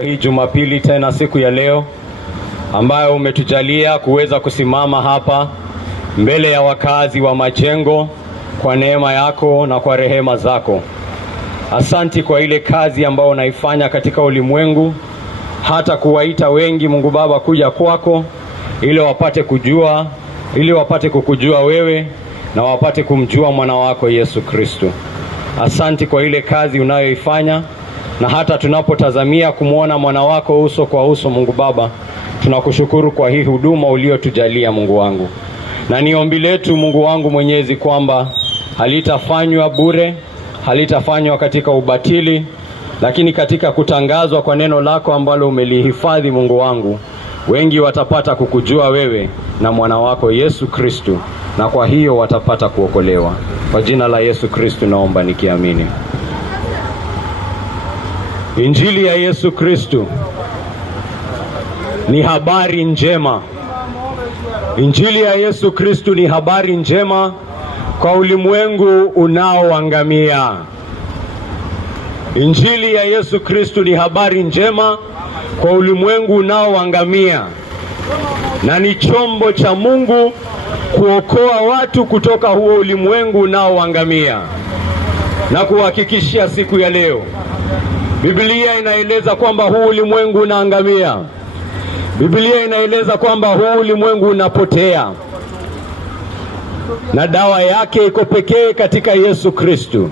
Hii Jumapili tena siku ya leo ambayo umetujalia kuweza kusimama hapa mbele ya wakazi wa Majengo kwa neema yako na kwa rehema zako. Asanti kwa ile kazi ambayo unaifanya katika ulimwengu, hata kuwaita wengi Mungu Baba kuja kwako ili wapate kukujua wewe na wapate kumjua mwana wako Yesu Kristo. Asanti kwa ile kazi unayoifanya, na hata tunapotazamia kumuona mwana wako uso kwa uso Mungu Baba, tunakushukuru kwa hii huduma uliotujalia Mungu wangu. Na ni ombi letu Mungu wangu mwenyezi kwamba halitafanywa bure, halitafanywa katika ubatili, lakini katika kutangazwa kwa neno lako ambalo umelihifadhi Mungu wangu, wengi watapata kukujua wewe na mwana wako Yesu Kristo, na kwa hiyo watapata kuokolewa. Kwa jina la Yesu Kristo naomba nikiamini. Injili ya Yesu Kristo ni habari njema. Injili ya Yesu Kristo ni habari njema kwa ulimwengu unaoangamia. Injili ya Yesu Kristo ni habari njema kwa ulimwengu unaoangamia, na ni chombo cha Mungu kuokoa watu kutoka huo ulimwengu unaoangamia. Na kuhakikishia siku ya leo, Biblia inaeleza kwamba huu ulimwengu unaangamia. Biblia inaeleza kwamba huu ulimwengu unapotea, na dawa yake iko pekee katika Yesu Kristo.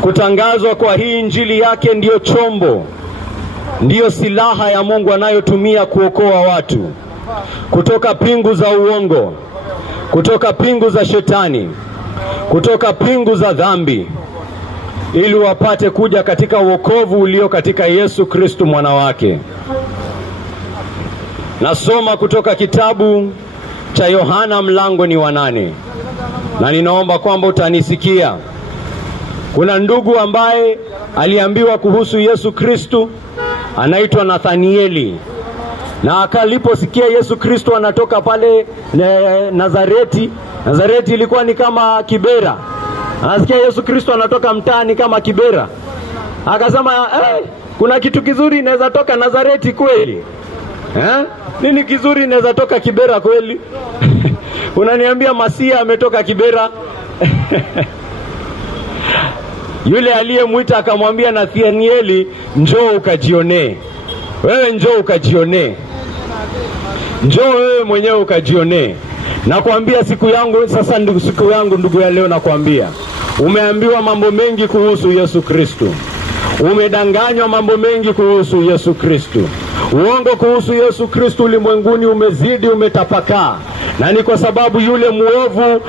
Kutangazwa kwa hii injili yake ndiyo chombo, ndiyo silaha ya Mungu anayotumia kuokoa watu kutoka pingu za uongo, kutoka pingu za shetani, kutoka pingu za dhambi, ili wapate kuja katika wokovu ulio katika Yesu Kristo mwana wake. Nasoma kutoka kitabu cha Yohana mlango ni wa 8, na ninaomba kwamba utanisikia. Kuna ndugu ambaye aliambiwa kuhusu Yesu Kristo, anaitwa Nathanieli, na akaliposikia Yesu Kristo anatoka pale Nazareti. Nazareti ilikuwa ni kama Kibera. Anasikia Yesu Kristo anatoka mtaani kama Kibera, akasema kuna kitu kizuri inaweza toka Nazareti kweli? Nini kizuri inaweza toka Kibera kweli? Unaniambia Masia ametoka Kibera? Yule aliyemwita akamwambia Nathanieli, njoo ukajionee. Wewe njoo ukajionee. Njoo wewe mwenyewe ukajionee. Nakwambia siku yangu ndugu ya leo, nakwambia umeambiwa mambo mengi kuhusu Yesu Kristo. Umedanganywa mambo mengi kuhusu Yesu Kristo. Uongo kuhusu Yesu Kristo ulimwenguni umezidi, umetapakaa. Na ni kwa sababu yule muovu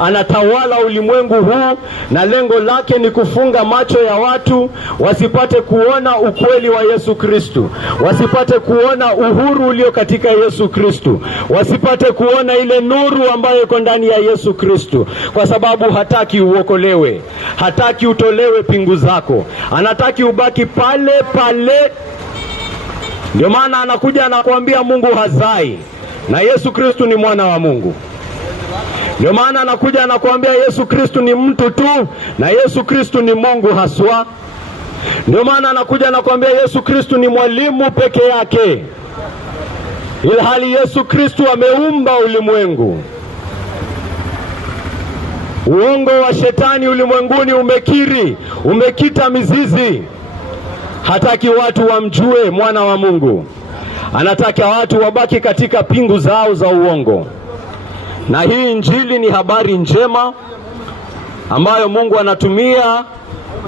anatawala ulimwengu huu, na lengo lake ni kufunga macho ya watu wasipate kuona ukweli wa Yesu Kristo, wasipate kuona uhuru ulio katika Yesu Kristo, wasipate kuona ile nuru ambayo iko ndani ya Yesu Kristo, kwa sababu hataki uokolewe, hataki utolewe pingu zako, anataki ubaki pale pale. Ndio maana anakuja anakuambia Mungu hazai na Yesu Kristo ni mwana wa Mungu. Ndio maana anakuja anakuambia Yesu Kristo ni mtu tu na Yesu Kristo ni Mungu haswa. Ndio maana anakuja anakuambia Yesu Kristo ni mwalimu peke yake, ilhali Yesu Kristo ameumba ulimwengu. Uongo wa shetani ulimwenguni umekita mizizi. Hataki watu wamjue mwana wa Mungu. Anataka watu wabaki katika pingu zao za uongo. Na hii injili ni habari njema ambayo Mungu anatumia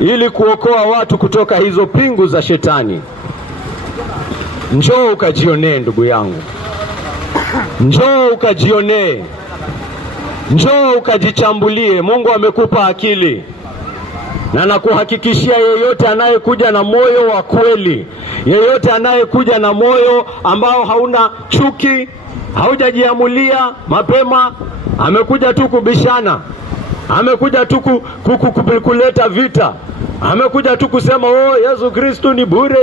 ili kuokoa watu kutoka hizo pingu za shetani. Njoo ukajionee ndugu yangu. Njoo ukajionee. Njoo ukajichambulie. Mungu amekupa akili. Na nakuhakikishia yeyote anayekuja na moyo wa kweli, yeyote anayekuja na moyo ambao hauna chuki, haujajiamulia mapema, amekuja tu kubishana, amekuja tu kuleta vita, amekuja tu kusema Yesu Kristo ni bure.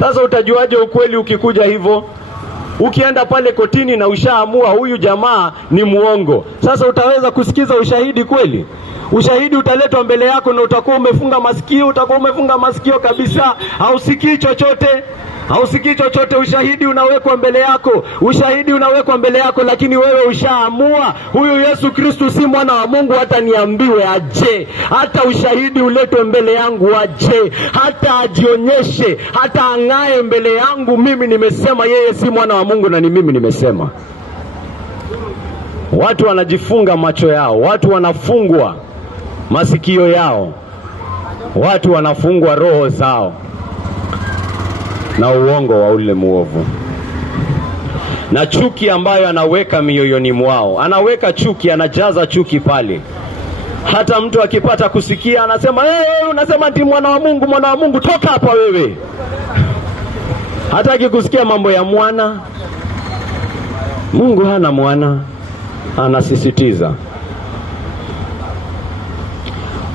Sasa utajuaje ukweli ukikuja hivyo? Ukienda pale kotini na ushaamua huyu jamaa ni muongo, sasa utaweza kusikiza ushahidi kweli? Ushahidi utaletwa mbele yako na utakuwa umefunga masikio kabisa, hausikii chochote. Ushahidi unawekwa mbele yako, lakini wewe ushaamua huyu Yesu Kristo si mwana wa Mungu. Hata niambiwe aje, hata ushahidi uletwe mbele yangu aje, hata ajionyeshe, hata ang'ae mbele yangu, mimi nimesema yeye si mwana wa Mungu na ni mimi nimesema. Watu wanajifunga macho yao, watu wanafungwa masikio yao, watu wanafungwa roho zao na uongo wa ule muovu na chuki ambayo anaweka mioyoni mwao. Anaweka chuki, anajaza chuki pale. Hata mtu akipata kusikia anasema unasema ati mwana wa Mungu, toka hapa wewe. Hataki kusikia mambo ya mwana. Mungu hana mwana, anasisitiza.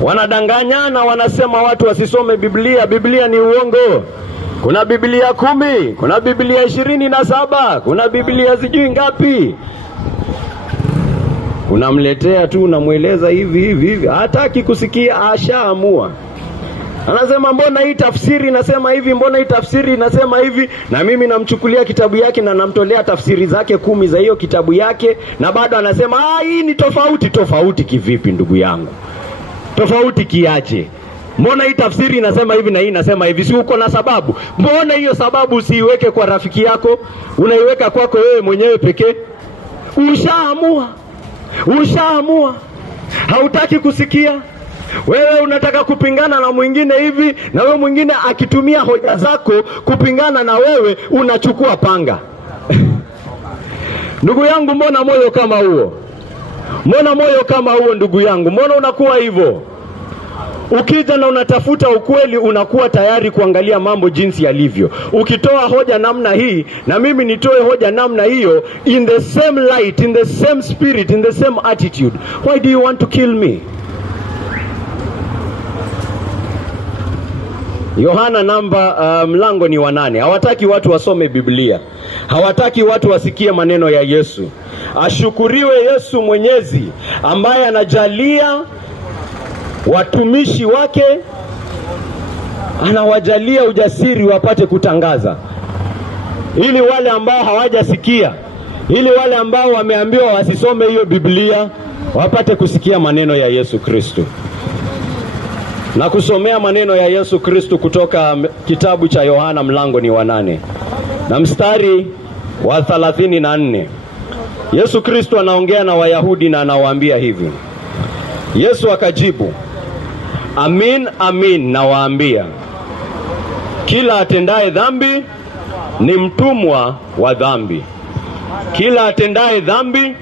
Wanadanganyana, wanasema watu wasisome Biblia. Biblia ni uongo. Kuna Biblia 10, kuna Biblia 27, kuna Biblia sijui ngapi. Unamletea tu, unamweleza hivi, hataki kusikia, ashaamua. Anasema mbona hii tafsiri inasema hivi, mbona hii tafsiri inasema hivi, na mimi namchukulia kitabu yake na namtolea tafsiri zake 10 za hiyo kitabu yake, na bado anasema hii ni tofauti. Tofauti kivipi ndugu yangu? Tofauti kiaje? Mbona hii tafsiri inasema hivi na hii inasema hivi? Si uko na sababu? Mbona hiyo sababu usiiweke kwa rafiki yako, unaiweka kwako wewe mwenyewe pekee? Ushaamua. Hautaki kusikia. Wewe unataka kupingana na mwingine hivi, na wewe mwingine akitumia hoja zako kupingana na wewe, unachukua panga. Ndugu yangu, mbona moyo kama huo? Ndugu yangu? Mbona unakuwa hivyo? Ukija na unatafuta ukweli, unakuwa tayari kuangalia mambo jinsi yalivyo. Ukitoa hoja namna hii na mimi nitoe hoja namna hiyo, in the same light, in the same spirit, in the same attitude, why do you want to kill me? Yohana mlango ni wa 8. Hawataki watu wasome Biblia. Hawataki watu wasikie maneno ya Yesu. Ashukuriwe Yesu Mwenyezi ambaye anajalia watumishi wake, anawajalia ujasiri wapate kutangaza, ili wale ambao hawajasikia, ili wale ambao wameambiwa wasisome hiyo Biblia wapate kusikia maneno ya Yesu Kristo. Na kusomea maneno ya Yesu Kristo kutoka kitabu cha Yohana mlango ni wa 8 na mstari wa 34. Yesu Kristo anaongea na Wayahudi na anawaambia hivi. Yesu akajibu, amin amin nawaambia, kila atendaye dhambi ni mtumwa wa dhambi. Kila atendaye dhambi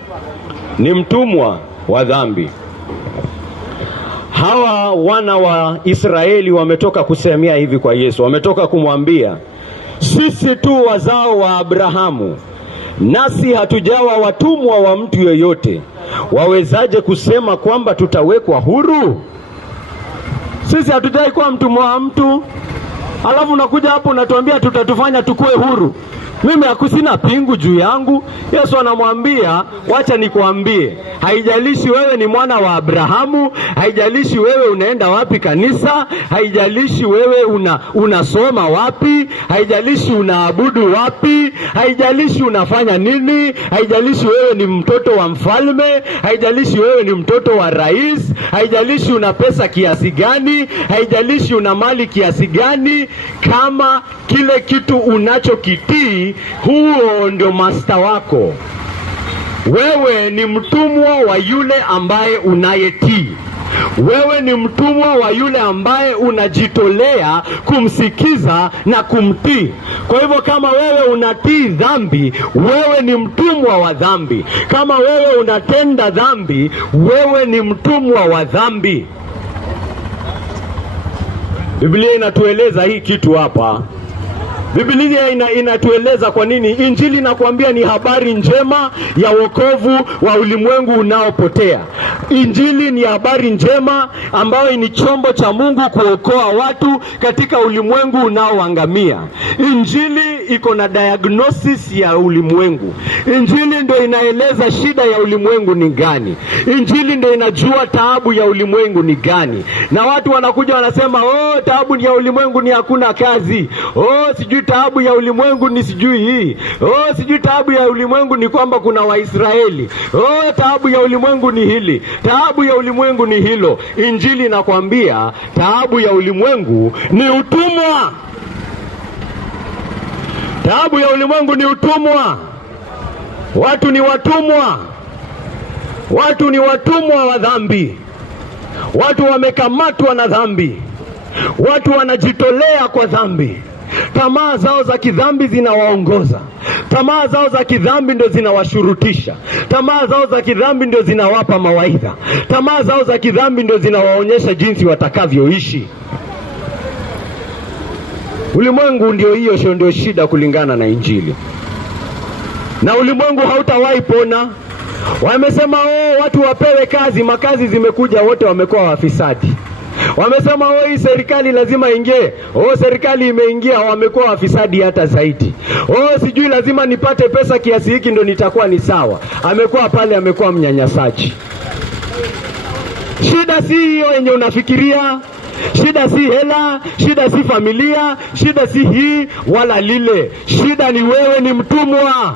ni mtumwa wa dhambi. Hawa wana wa Israeli wametoka kusemea hivi kwa Yesu. Wametoka kumwambia, sisi tu wazao wa Abrahamu, nasi hatujawa watumwa wa mtu yeyote. Wawezaje kusema kwamba tutawekwa huru? Sisi hatujai kuwa mtumwa wa mtu, alafu unakuja hapo unatuambia tutatufanya tukue huru. Mimi hakusina pingu juu yangu. Yesu anamwambia, wacha nikuambie, haijalishi wewe ni mwana wa Abrahamu, haijalishi wewe unaenda wapi kanisa, haijalishi wewe unasoma wapi, haijalishi unaabudu wapi, haijalishi unafanya nini, haijalishi wewe ni mtoto wa mfalme, haijalishi wewe ni mtoto wa rais, haijalishi una pesa kiasi gani, haijalishi una mali kiasi gani, kama kile kitu unachokitii, huo ndio master wako. Wewe ni mtumwa wa yule ambaye unayetii. Wewe ni mtumwa wa yule ambaye unajitolea kumsikiza na kumtii. Kwa hivyo kama wewe unatii dhambi, wewe ni mtumwa wa dhambi. Kama wewe unatenda dhambi, wewe ni mtumwa wa dhambi. Biblia inatueleza hii kitu hapa. Biblia inatueleza kwa nini injili inakuambia ni habari njema ya wokovu wa ulimwengu unaopotea. Injili ni habari njema ambayo ni chombo cha Mungu kuokoa watu katika ulimwengu unaoangamia. Injili iko na diagnosis ya ulimwengu. Injili ndio inaeleza shida ya ulimwengu ni gani. Injili ndio inajua taabu ya ulimwengu ni gani. Na watu wanakuja wanasema, taabu ya ulimwengu ni hakuna kazi. Sijui taabu ya ulimwengu ni sijui hii. Sijui taabu ya ulimwengu ni kwamba kuna Waisraeli. Taabu ya ulimwengu ni hili. Taabu ya ulimwengu ni hilo. Injili inakwambia taabu ya ulimwengu ni utumwa. Taabu ya ulimwengu ni utumwa. Watu ni watumwa. Watu ni watumwa wa dhambi. Watu wamekamatwa na dhambi. Watu wanajitolea kwa dhambi. Tamaa zao za kidhambi zinawaongoza. Tamaa zao za kidhambi ndio zinawashurutisha. Tamaa zao za kidhambi ndio zinawapa mawaidha. Tamaa zao za kidhambi ndio zinawaonyesha jinsi watakavyoishi. Ulimwengu ndio shida kulingana na injili. Na ulimwengu hautawahi pona. Wamesema watu wapewe kazi, makazi zimekuja, wote wamekuwa wafisadi. Wamesema hii serikali lazima ingie, serikali imeingia, wamekuwa wafisadi hata zaidi. Sijui lazima nipate pesa kiasi hiki ndo nitakuwa ni sawa. Amekuwa pale, amekuwa mnyanyasaji. Shida si hiyo yenye unafikiria. Shida si hela, shida si familia, shida si hii wala lile. Shida ni wewe ni mtumwa.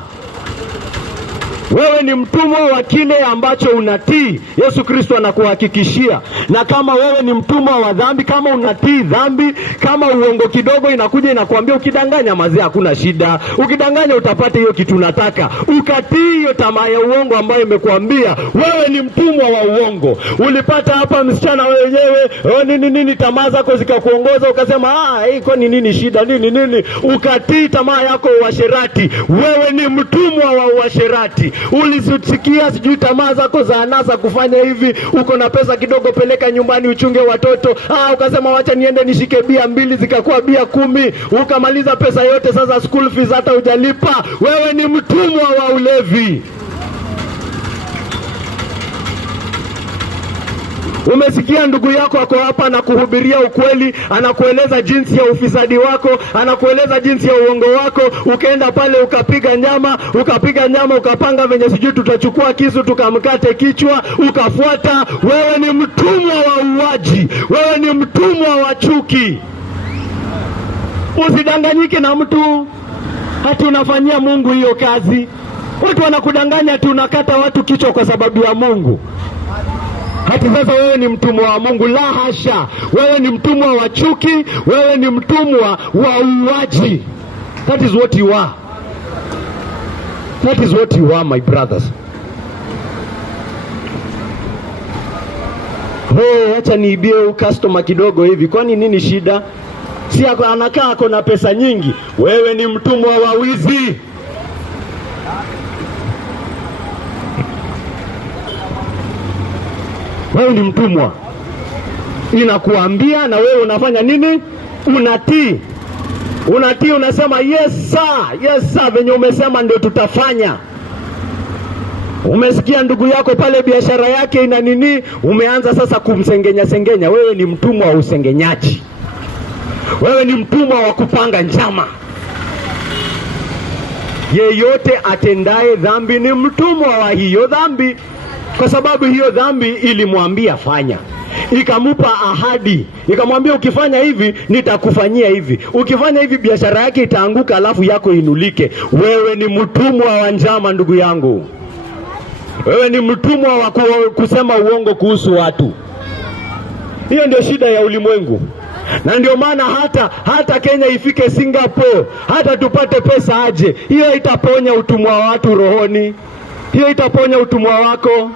Wewe ni mtumwa wa kile ambacho unatii. Yesu Kristo anakuhakikishia. Na kama wewe ni mtumwa wa dhambi, kama unatii dhambi, kama uongo kidogo inakuja inakuambia ukidanganya mazee hakuna shida. Ukidanganya utapata hiyo kitu unataka. Ukatii hiyo tamaa ya uongo ambayo imekuambia wewe ni mtumwa wa uongo. Ulipata hapa msichana wenyewe, nini tamaa zako zikakuongoza ukasema iko nini shida nini. Ukatii tamaa yako uasherati. Wewe ni mtumwa wa uasherati. Ulisusikia sijui tamaa zako za anasa kufanya hivi, uko na pesa kidogo peleka nyumbani uchunge watoto. Ukasema wacha niende nishike bia 2 zikakuwa bia 10, ukamaliza pesa yote, sasa school fees hata hujalipa. Wewe ni mtumwa wa ulevi. Umesikia ndugu yako ako hapa na kuhubiria ukweli, anakueleza jinsi ya ufisadi wako, anakueleza jinsi ya uongo wako, ukaenda pale ukapiga nyama, ukapanga venye sijui tutachukua kisu tukamkate kichwa, ukafuata. Wewe ni mtumwa wa uwaji. Wewe ni mtumwa wa chuki. Usidanganyike na mtu hati unafanyia Mungu hiyo kazi. Watu wanakudanganya tunakata watu kichwa kwa sababu ya Mungu. Hati sasa wewe ni mtumwa wa Mungu? La hasha. Wewe ni mtumwa wa chuki. Wewe ni mtumwa wa uwaji. That is what you are. That is what you are, my brothers. Acha niibie customer kidogo hivi. Kwani nini shida? Si anakaa ako na pesa nyingi. Wewe ni mtumwa wa wizi. Wewe ni mtumwa. Inakuambia na wewe unafanya nini? Unatii. Unasema yes sir, venye umesema ndio tutafanya. Umesikia ndugu yako pale biashara yake ina nini, umeanza sasa kumsengenya. Wewe ni mtumwa wa usengenyaji. Wewe ni mtumwa wa kupanga njama. Yeyote atendaye dhambi ni mtumwa wa hiyo dhambi. Kwa sababu hiyo dhambi ilimwambia fanya. Ikamupa ahadi. Ikamwambia ukifanya hivi nitakufanyia hivi. Ukifanya hivi biashara yake itaanguka alafu yako inulike. Wewe ni mtumwa wa njama ndugu yangu. Wewe ni mtumwa wa kusema uongo kuhusu watu. Hiyo ndio shida ya ulimwengu. Na ndio maana hata Kenya ifike Singapore, hata tupate pesa aje, hiyo itaponya utumwa wa watu rohoni. Hiyo itaponya utumwa wako.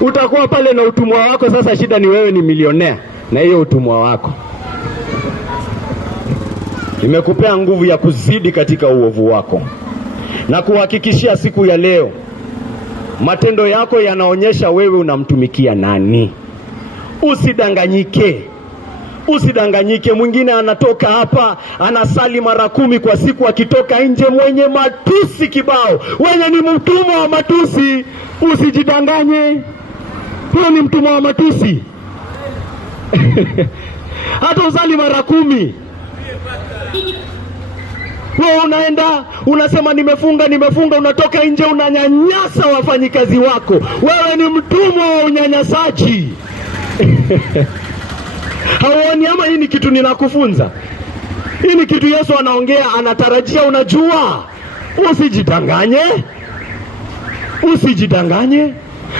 Utakuwa pale na utumwa wako. Sasa shida ni wewe ni milionea na hiyo utumwa wako. Nimekupea nguvu ya kuzidi katika uovu wako. Na kuhakikishia siku ya leo, matendo yako yanaonyesha wewe unamtumikia nani. Usidanganyike. Usidanganyike. Mwingine anatoka hapa anasali mara 10 kwa siku, akitoka nje mwenye matusi kibao. Wewe ni mtumwa wa matusi, usijidanganye. Wewe ni mtumwa wa matusi. Hata usali mara 10, wewe unaenda unasema nimefunga, unatoka nje unanyanyasa wafanyikazi wako. Wewe ni mtumwa wa unyanyasaji. Hauoni ama hii ni kitu ninakufunza? Hii ni kitu Yesu anaongea, anatarajia unajua. Usijidanganye.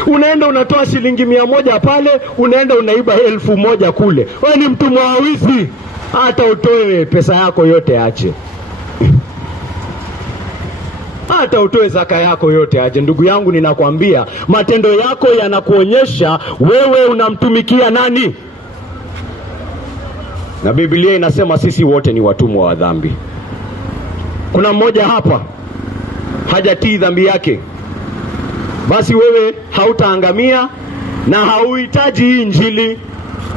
Unaenda unatoa shilingi 100 pale, unaenda unaiba 1000 kule. Wewe ni mtumwa wa wizi. Hata utoe pesa yako yote ache. Hata utoe zaka yako yote aje. Ndugu yangu, ninakwambia matendo yako yanakuonyesha wewe unamtumikia nani. Na Biblia inasema sisi wote ni watumwa wa dhambi. Kuna mmoja hapa hajatii dhambi yake, basi wewe hautaangamia na hauhitaji hii injili.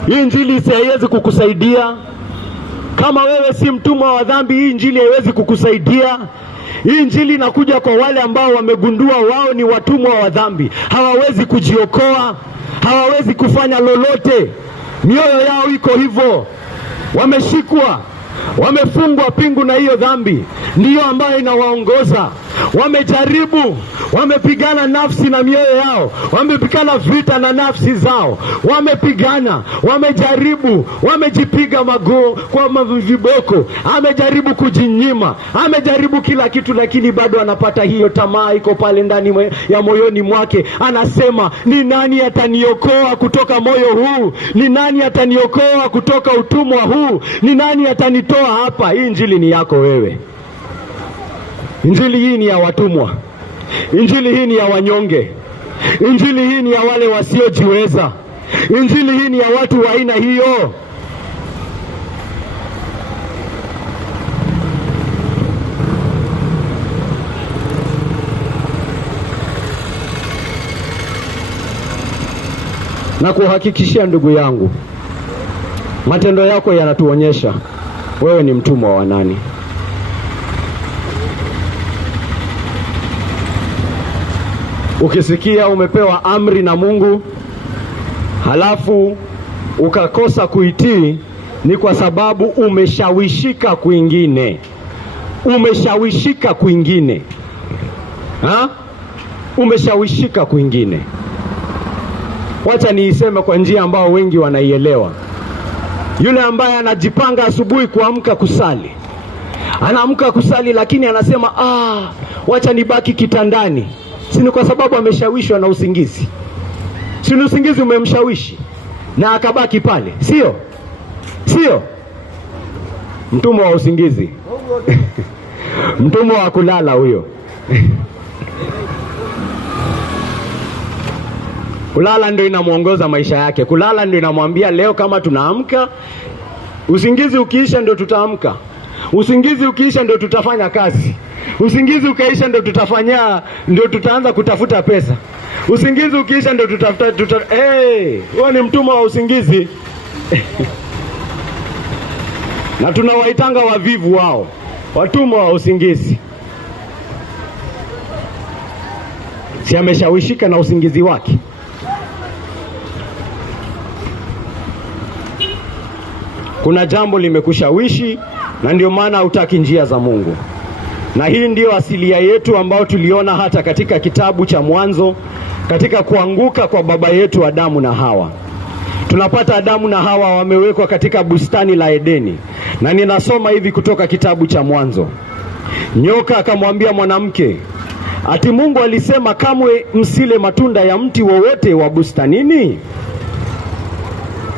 Hii injili haiwezi kukusaidia. Kama wewe si mtumwa wa dhambi, hii injili haiwezi kukusaidia. Hii injili inakuja kwa wale ambao wamegundua wao ni watumwa wa dhambi. Hawawezi kujiokoa, hawawezi kufanya lolote. Mioyo yao iko hivyo. Wameshikwa, wamefungwa pingu na hiyo dhambi, ndiyo ambayo inawaongoza. Wamejaribu, wamepigana nafsi na mioyo yao, wamepigana vita na nafsi zao, wamepigana, wamejaribu, wamejipiga magoo kwa viboko, amejaribu kujinyima, amejaribu kila kitu, lakini bado anapata hiyo tamaa iko pale ndani ya moyoni mwake. Anasema, ni nani ataniokoa kutoka moyo huu? Ni nani ataniokoa kutoka utumwa huu? Ni nani atanitoa hapa? Hii injili ni yako wewe. Injili hii ni ya watumwa. Injili hii ni ya wanyonge. Injili hii ni ya wale wasiojiweza. Injili hii ni ya watu wa aina hiyo. Na kuhakikishia ndugu yangu, matendo yako yanatuonyesha wewe ni mtumwa wa nani. Ukisikia umepewa amri na Mungu halafu ukakosa kuitii, ni kwa sababu umeshawishika kwingine. Umeshawishika kwingine. Umeshawishika kwingine. Wacha niiseme kwa njia ambao wengi wanaielewa. Yule ambaye anajipanga asubuhi kuamka kusali, anaamka kusali, lakini anasema wacha nibaki kitandani. Sini kwa sababu ameshawishwa na usingizi. Sini usingizi umemshawishi na akabaki pale. Sio mtumwa wa usingizi. Mtumwa wa kulala huyo. Kulala ndio inamuongoza maisha yake. Kulala ndio inamwambia leo kama tunaamka, usingizi ukiisha ndio tutaamka. Usingizi ukiisha ndio tutafanya kazi. Usingizi ukiisha ndio tutaanza kutafuta pesa. Usingizi ukiisha ndio wewe ni mtumwa wa usingizi. Na tunawaitanga wavivu wao, watumwa wa usingizi. Si ameshawishika na usingizi wake? Kuna jambo limekushawishi na ndio maana hutaki njia za Mungu. Na hii ndio asilia yetu ambao tuliona hata katika kitabu cha Mwanzo, katika kuanguka kwa baba yetu Adamu na Hawa. Tunapata Adamu na Hawa wamewekwa katika bustani la Edeni. Na ninasoma hivi kutoka kitabu cha Mwanzo. Nyoka akamwambia mwanamke, ati Mungu alisema kamwe msile matunda ya mti wowote wa bustanini?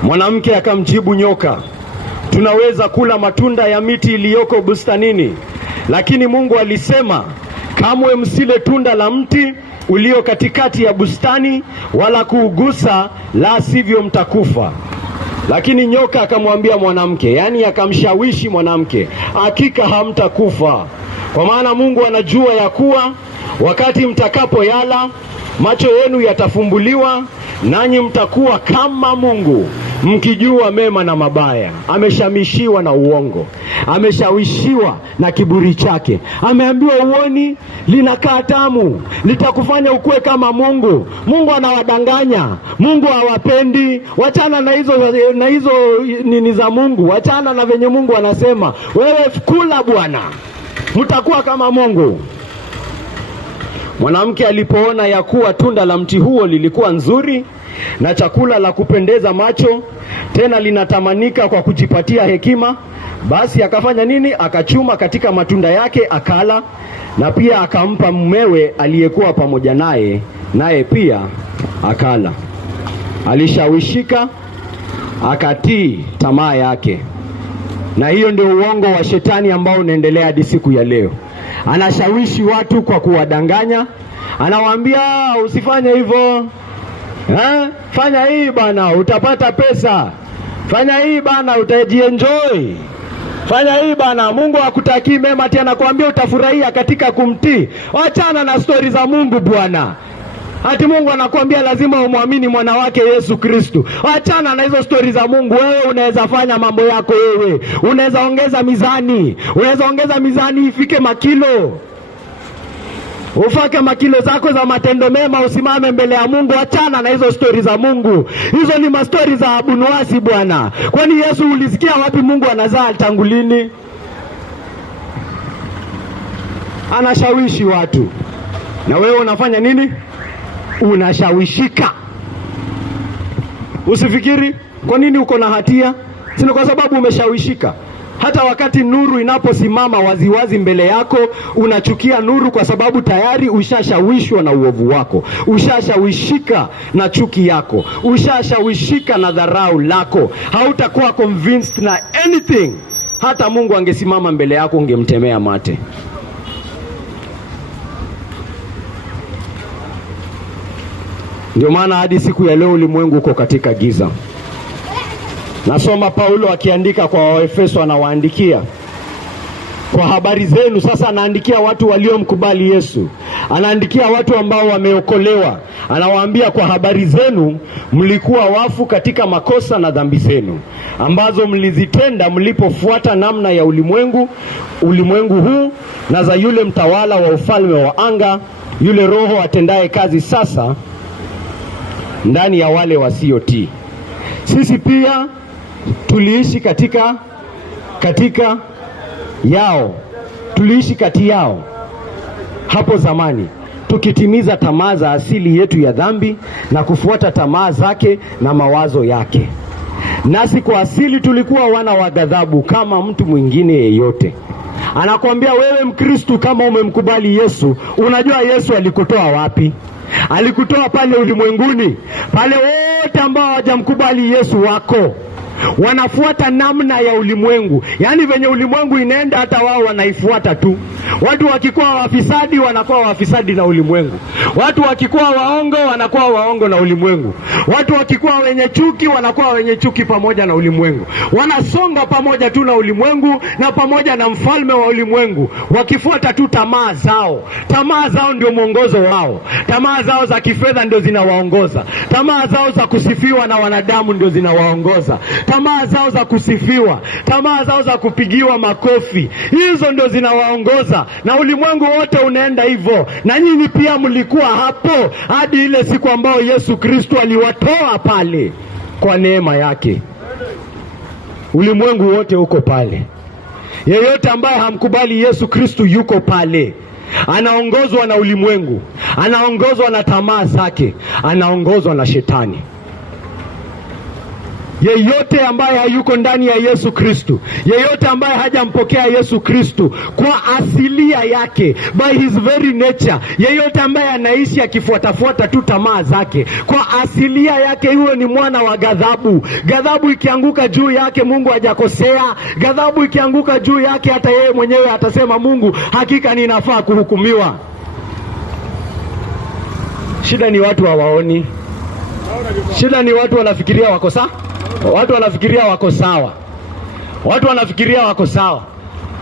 Mwanamke akamjibu nyoka, tunaweza kula matunda ya miti iliyoko bustanini, lakini Mungu alisema kamwe msile tunda la mti ulio katikati ya bustani, wala kuugusa, la sivyo mtakufa. Lakini nyoka akamwambia mwanamke, yani akamshawishi mwanamke, hakika hamtakufa, kwa maana Mungu anajua ya kuwa wakati mtakapo yala, macho yenu yatafumbuliwa, nanyi mtakuwa kama Mungu, mkijua mema na mabaya. Ameshamishiwa na uongo, ameshawishiwa na kiburi chake. Ameambiwa uoni linakaa tamu, litakufanya ukue kama Mungu. Mungu anawadanganya, Mungu hawapendi. Wachana na hizo nini za Mungu, wachana na venye Mungu anasema. Wewe kula bwana, mtakuwa kama Mungu. Mwanamke alipoona ya kuwa tunda la mti huo lilikuwa nzuri na chakula la kupendeza macho, tena linatamanika kwa kujipatia hekima, basi akafanya nini? Akachuma katika matunda yake akala, na pia akampa mumewe aliyekuwa pamoja naye, naye pia akala. Alishawishika, akatii tamaa yake. Na hiyo ndio uongo wa shetani ambao unaendelea hadi siku ya leo. Anashawishi watu kwa kuwadanganya. Anawaambia usifanye hivyo. Fanya hii bana utapata pesa. Fanya hii bana utajienjoy. Fanya hii bana, Mungu hakutakii mema, tena anakuambia utafurahia katika kumtii. Achana na stori za Mungu bwana. Ati Mungu anakuambia lazima umwamini mwana wake Yesu Kristo. Achana na hizo stori za Mungu. Wewe unaweza fanya mambo yako wewe. Unaweza ongeza mizani. Unaweza ongeza mizani ifike makilo. Ufake makilo zako za matendo mema, usimame mbele ya Mungu. Achana na hizo stori za Mungu. Hizo ni mastori za abunuasi bwana. Kwani Yesu ulisikia wapi Mungu anazaa tangu lini? Anashawishi watu. Na wewe unafanya nini? Unashawishika. Usifikiri kwa nini uko na hatia. Sina, kwa sababu umeshawishika. Hata wakati nuru inaposimama waziwazi mbele yako, unachukia nuru kwa sababu tayari ushashawishwa na uovu wako. Ushashawishika na chuki yako. Ushashawishika na dharau lako. Hautakuwa convinced na anything. Hata Mungu angesimama mbele yako ungemtemea mate. Ndio maana hadi siku ya leo ulimwengu uko katika giza. Nasoma Paulo akiandika kwa Waefeso, anawaandikia kwa habari zenu. Sasa anaandikia watu waliomkubali Yesu. Anaandikia watu ambao wameokolewa. Anawaambia kwa habari zenu mlikuwa wafu katika makosa na dhambi zenu, ambazo mlizitenda mlipofuata namna ya ulimwengu huu na za yule mtawala wa ufalme wa anga, yule roho atendaye kazi sasa ndani ya wale wasiotii. Sisi pia tuliishi katika yao. Tuliishi kati yao hapo zamani, tukitimiza tamaa za asili yetu ya dhambi na kufuata tamaa zake na mawazo yake. Nasi kwa asili tulikuwa wana wa ghadhabu kama mtu mwingine yeyote. Anakuambia wewe Mkristo, kama umemkubali Yesu, unajua Yesu alikutoa wapi? Alikutoa pale ulimwenguni. Pale wote ambao hawajamkubali Yesu wako wanafuata namna ya ulimwengu. Yaani venye ulimwengu inaenda, hata wao wanaifuata tu. Watu wakikuwa wafisadi wanakuwa wafisadi na ulimwengu. Watu wakikuwa waongo wanakuwa waongo na ulimwengu. Watu wakikuwa wenye chuki wanakuwa wenye chuki pamoja na ulimwengu. Wanasonga pamoja tu na ulimwengu na pamoja na mfalme wa ulimwengu, wakifuata tu tamaa zao. Tamaa zao ndio mwongozo wao. Tamaa zao za kifedha ndio zinawaongoza. Tamaa zao za kusifiwa na wanadamu ndio zinawaongoza. Tamaa zao za kusifiwa, tamaa zao za kupigiwa makofi, hizo ndio zinawaongoza. Na ulimwengu wote unaenda hivyo. Na nyinyi pia mlikuwa hapo hadi ile siku ambayo Yesu Kristo aliwatoa pale kwa neema yake. Ulimwengu wote uko pale. Yeyote ambaye hamkubali Yesu Kristo yuko pale. Anaongozwa na ulimwengu, anaongozwa na tamaa zake, anaongozwa na shetani. Yeyote ambaye hayuko ndani ya Yesu Kristo, yeyote ambaye hajampokea Yesu Kristo kwa asilia yake, by his very nature, yeyote ambaye anaishi akifuatafuata tu tamaa zake kwa asilia yake, huyo ni mwana wa ghadhabu. Ghadhabu ikianguka juu yake, Mungu hajakosea. Ghadhabu ikianguka juu yake, hata yeye mwenyewe atasema, Mungu, hakika ninafaa kuhukumiwa. Shida ni watu hawaoni. Shida ni watu wanafikiria wako sawa. Watu wanafikiria wako sawa. Watu wanafikiria wako sawa.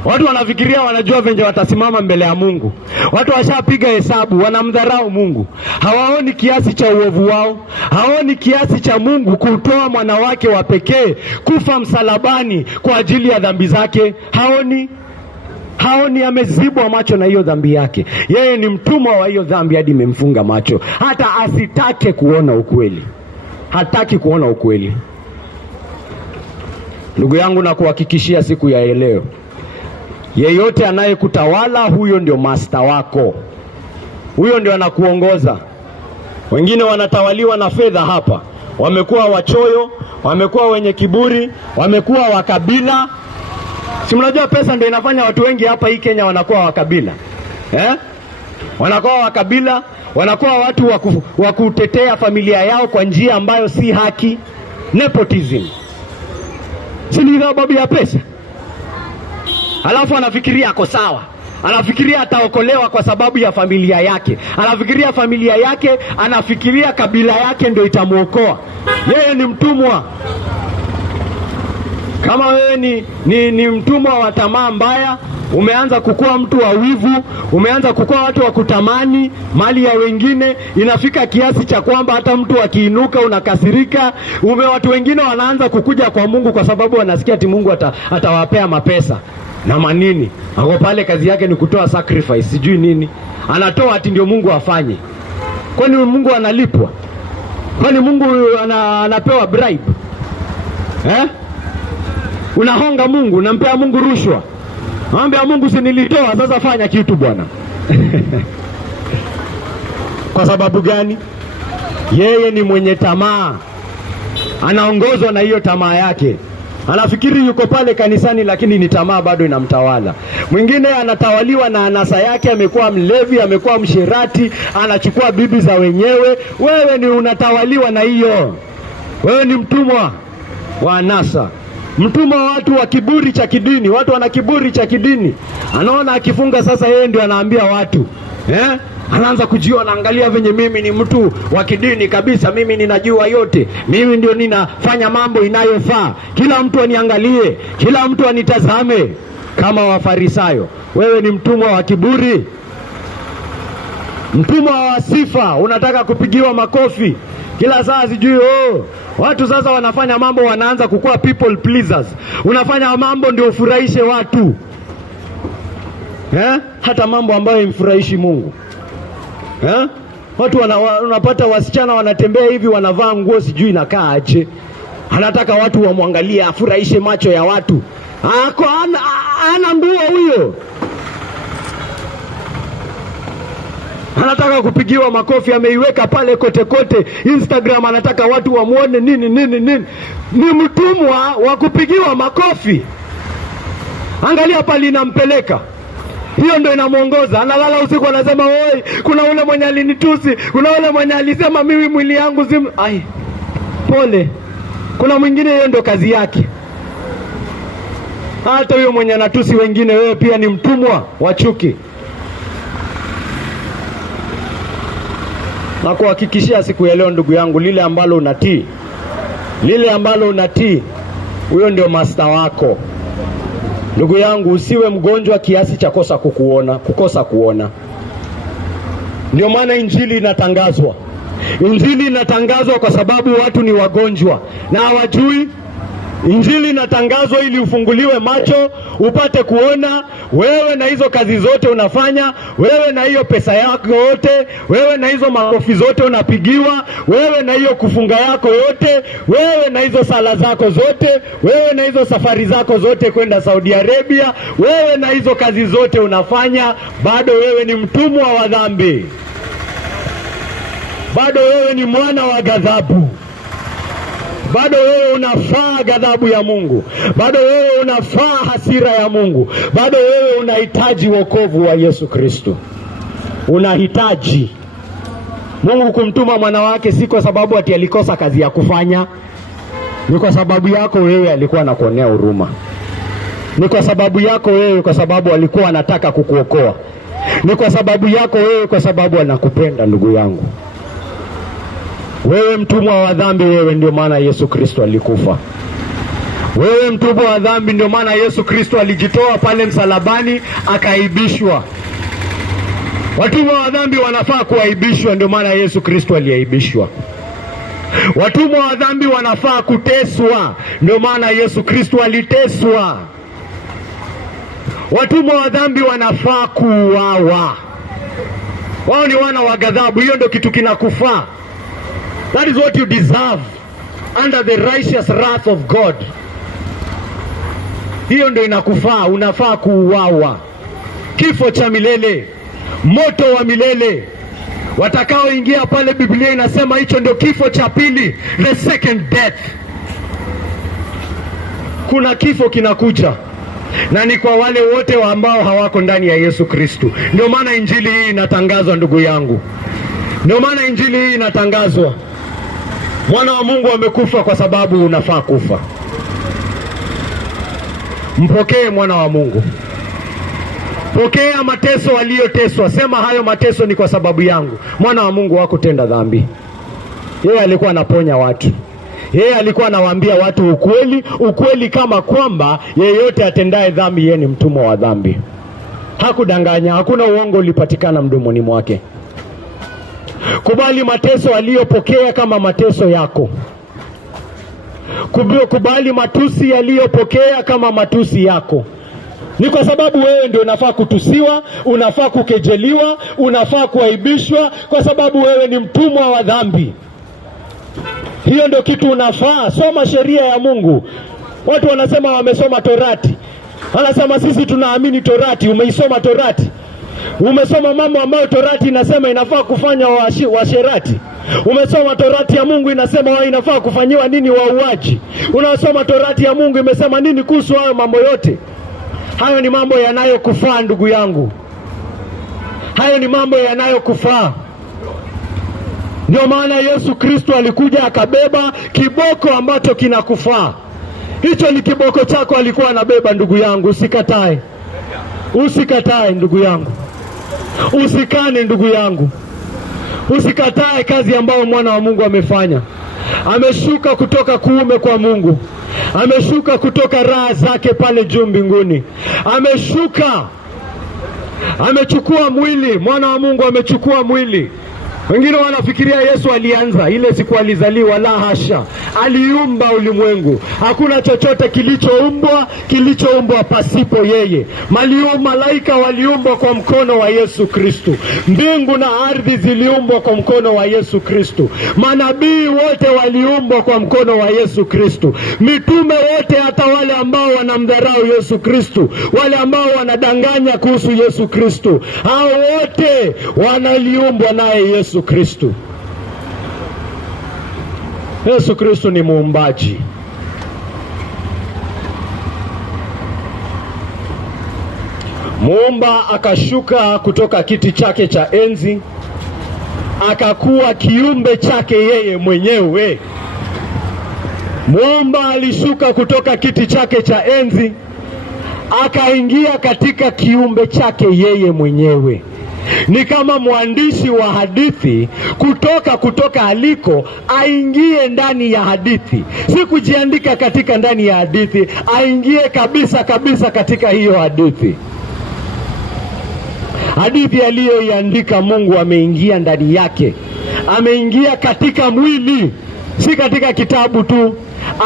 Watu wanafikiria wanajua venye watasimama mbele ya Mungu. Watu washapiga hesabu, wanamdharau Mungu. Hawaoni kiasi cha uovu wao, hawaoni kiasi cha Mungu kutoa mwana wake wa pekee kufa msalabani kwa ajili ya dhambi zake. Haoni, amezibwa macho na hiyo dhambi yake. Yeye ni mtumwa wa hiyo dhambi hadi imemfunga macho. Hata asitake kuona ukweli. Hataki kuona ukweli. Ndugu yangu, na kuhakikishia siku ya leo, yeyote anayekutawala, huyo ndio master wako. Huyo ndio anakuongoza. Wengine wanatawaliwa na fedha hapa. Wamekuwa wachoyo, wamekuwa wenye kiburi, wamekuwa wakabila. Si mnajua pesa ndio inafanya watu wengi hapa hii Kenya wanakuwa wakabila. Wanakuwa wakabila, wanakuwa watu wa kutetea familia yao kwa njia ambayo si haki. Nepotism. Si ni sababu ya pesa? Alafu anafikiria ako sawa. Anafikiria ataokolewa kwa sababu ya familia yake. Anafikiria familia yake, anafikiria kabila yake ndio itamuokoa. Yeye ni mtumwa. Kama wewe ni mtumwa wa tamaa mbaya, umeanza kukua mtu wa wivu, umeanza kukua watu wa kutamani mali ya wengine, inafika kiasi cha kwamba hata mtu akiinuka unakasirika. Watu wengine wanaanza kukuja kwa Mungu kwa sababu wanasikia ati Mungu atawapea mapesa na manini. Ako pale kazi yake ni kutoa sacrifice, sijui nini. Anatoa ati ndio Mungu afanye. Kwani Mungu analipwa? Kwani Mungu anapewa bribe? Unahonga Mungu, unampea Mungu rushwa. Mwambie Mungu, si nilitoa, sasa fanya kitu bwana. Kwa sababu gani? Yeye ni mwenye tamaa. Anaongozwa na hiyo tamaa yake. Anafikiri yuko pale kanisani, lakini ni tamaa bado inamtawala. Mwingine anatawaliwa na anasa yake, amekuwa mlevi, amekuwa mshirati, anachukua bibi za wenyewe. Wewe ni unatawaliwa na hiyo. Wewe ni mtumwa wa anasa. Mtumwa wa watu wa kiburi cha kidini. Watu wana kiburi cha kidini. Anaona akifunga sasa yeye ndio anaambia watu. Anaanza kujiona, angalia venye mimi ni mtu wa kidini kabisa, mimi ninajua yote, mimi ndio ninafanya mambo inayofaa, kila mtu aniangalie, kila mtu anitazame kama Wafarisayo. Wewe ni mtumwa wa kiburi, mtumwa wa sifa. Unataka kupigiwa makofi kila saa, sijui watu sasa wanafanya mambo, wanaanza kukua people pleasers. Unafanya mambo ndio ufurahishe watu, hata mambo ambayo imfurahishi Mungu. Watu unapata wasichana wanatembea hivi, wanavaa nguo sijui inakaa aje. Anataka watu wamwangalie, afurahishe macho ya watu. Ana nguo huyo. Anataka kupigiwa makofi, ameiweka pale kote kote Instagram, anataka watu wamuone nini. Ni mtumwa wa kupigiwa makofi. Angalia pale inampeleka. Hiyo ndio inamuongoza. Analala usiku anasema, "Oi, kuna ule mwenye alinitusi, kuna ule mwenye alisema mimi mwili yangu pole." Kuna mwingine hiyo ndio kazi yake. Hata huyo mwenye anatusi wengine, wewe pia ni mtumwa wa chuki. Na kuhakikishia siku ya leo, ndugu yangu, lile ambalo unatii, huyo ndio master wako. Ndugu yangu, usiwe mgonjwa kiasi cha kukosa kuona. Ndio maana injili inatangazwa. Injili inatangazwa kwa sababu watu ni wagonjwa na hawajui. Injili inatangazwa ili ufunguliwe macho, upate kuona. Wewe na hizo kazi zote unafanya, wewe na hiyo pesa yako yote, wewe na hizo makofi zote unapigiwa, wewe na hiyo kufunga yako yote, wewe na hizo sala zako zote, wewe na hizo safari zako zote kwenda Saudi Arabia, wewe na hizo kazi zote unafanya, bado wewe ni mtumwa wa dhambi. Bado wewe ni mwana wa ghadhabu. Bado wewe unafaa ghadhabu ya Mungu. Bado wewe unafaa hasira ya Mungu. Bado wewe unahitaji wokovu wa Yesu Kristo. Unahitaji. Mungu kumtuma mwana wake si kwa sababu ati alikosa kazi ya kufanya. Ni kwa sababu yako wewe, alikuwa anakuonea huruma. Ni kwa sababu yako wewe, kwa sababu alikuwa anataka kukuokoa. Ni kwa sababu yako wewe, kwa sababu anakupenda, ndugu yangu. Wewe mtumwa wa dhambi, wewe, ndio maana Yesu Kristo alikufa. Wewe mtumwa wa dhambi, ndio maana Yesu Kristo alijitoa pale msalabani akaibishwa. Watumwa wa dhambi wanafaa kuaibishwa, ndio maana Yesu Kristo aliaibishwa. Watumwa wa dhambi wanafaa kuteswa, ndio maana Yesu Kristo aliteswa. Watumwa wa dhambi wanafaa kuuawa. Wao ni wana wa ghadhabu, hiyo ndio kitu kinakufaa. That is what you deserve under the righteous wrath of God. Hiyo ndio inakufaa, unafaa kuuawa. Kifo cha milele, moto wa milele. Watakaoingia pale, Biblia inasema hicho ndio kifo cha pili, the second death. Kuna kifo kinakuja, na ni kwa wale wote ambao hawako ndani ya Yesu Kristo. Ndio maana injili hii inatangazwa, ndugu yangu. Ndio maana injili hii inatangazwa. Mwana wa Mungu amekufa kwa sababu unafaa kufa. Mpokee mwana wa Mungu. Pokea mateso aliyoteswa. Sema hayo mateso ni kwa sababu yangu. Mwana wa Mungu hakutenda dhambi. Yeye alikuwa anaponya watu. Yeye alikuwa anawaambia watu ukweli, ukweli kama kwamba yeyote atendaye dhambi yeye ni mtumwa wa dhambi. Hakudanganya, hakuna uongo ulipatikana mdomoni mwake. Kubali mateso aliyopokea kama mateso yako. Kubali matusi aliyopokea kama matusi yako. Ni kwa sababu wewe ndio unafaa kutusiwa, unafaa kukejeliwa, unafaa kuaibishwa, kwa sababu wewe ni mtumwa wa dhambi. Hiyo ndio kitu unafaa. Soma sheria ya Mungu. Watu wanasema wamesoma Torati. Wanasema sisi tunaamini Torati. Umeisoma Torati? Umesoma mambo ambayo Torati inasema inafaa kufanya washerati? Umesoma Torati ya Mungu inasema inafaa kufanyiwa nini wauaji? Unasoma Torati ya Mungu imesema nini kuhusu hayo mambo yote? Hayo ni mambo yanayokufaa, ndugu yangu. Hayo ni mambo yanayokufaa. Ndio maana Yesu Kristo alikuja akabeba kiboko ambacho kinakufaa. Hicho ni kiboko chako alikuwa anabeba, ndugu yangu. Usikatae. Usikatae ndugu yangu. Usikane ndugu yangu. Usikatae kazi ambayo mwana wa Mungu amefanya. Ameshuka kutoka kuume kwa Mungu. Ameshuka kutoka raha zake pale juu mbinguni. Ameshuka. Amechukua mwili. Mwana wa Mungu amechukua mwili. Wengine wanafikiria Yesu alianza ile siku alizaliwa. La hasha. Aliumba ulimwengu. Hakuna chochote kilichoumbwa pasipo yeye. Malaika waliumbwa kwa mkono wa Yesu Kristo. Mbingu na ardhi ziliumbwa kwa mkono wa Yesu Kristo. Manabii wote waliumbwa kwa mkono wa Yesu Kristo. Mitume wote, hata wale ambao wanamdharau Yesu Kristo, wale ambao wanadanganya kuhusu Yesu Kristo, hao wote wanaliumbwa naye Yesu Kristo. Yesu Kristo ni muumbaji. Muumba akashuka kutoka kiti chake cha enzi, akakuwa kiumbe chake yeye mwenyewe. Muumba alishuka kutoka kiti chake cha enzi, akaingia katika kiumbe chake yeye mwenyewe. Ni kama mwandishi wa hadithi kutoka aliko aingie ndani ya hadithi. Si kujiandika katika ndani ya hadithi, aingie kabisa katika hiyo hadithi. Hadithi aliyoiandika Mungu ameingia ndani yake. Ameingia katika mwili, si katika kitabu tu.